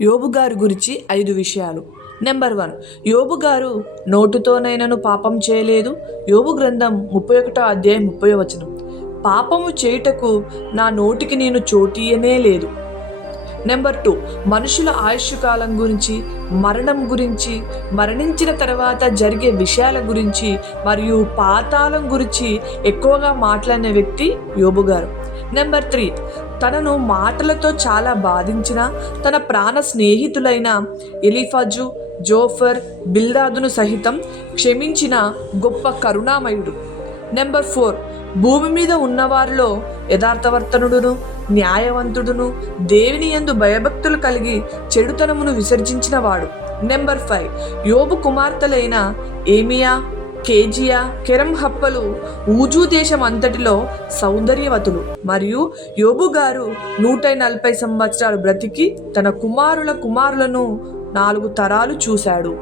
యోబు గారి గురించి 5 విషయాలు. నెంబర్ 1, యోబు గారు నోటితోనైనను పాపం చేయలేదు. యోబు గ్రంథం 31 అధ్యాయం 30 వచనం. పాపము చేయుటకు నా నోటికి నేను చోటీయనే లేదు. నెంబర్ 2, మనుషుల ఆయుష్షు కాలం గురించి, మరణం గురించి, మరణించిన తర్వాత జరిగే విషయాల గురించి మరియు పాతాళం గురించి ఎక్కువగా మాట్లాడిన వ్యక్తి యోబు గారు. నెంబర్ 3, తనను మాటలతో చాలా బాధించిన తన ప్రాణ స్నేహితులైన ఎలీఫజు, జోఫర్, బిల్దాదును సహితం క్షమించిన గొప్ప కరుణామయుడు. నెంబర్ 4, భూమి మీద ఉన్నవారిలో యథార్థవర్తనుడును, న్యాయవంతుడును, దేవుని యందు భయభక్తులు కలిగి చెడుతనమును విసర్జించిన వాడు. నెంబర్ 5, యోబు కుమార్తెలైన ఏమియా, కేజియా, కెరంహప్పలు ఊజు దేశం అంతటిలో సౌందర్యవతులు. మరియు యోబు గారు 140 సంవత్సరాలు బ్రతికి తన కుమారుల కుమారులను 4 తరాలు చూశాడు.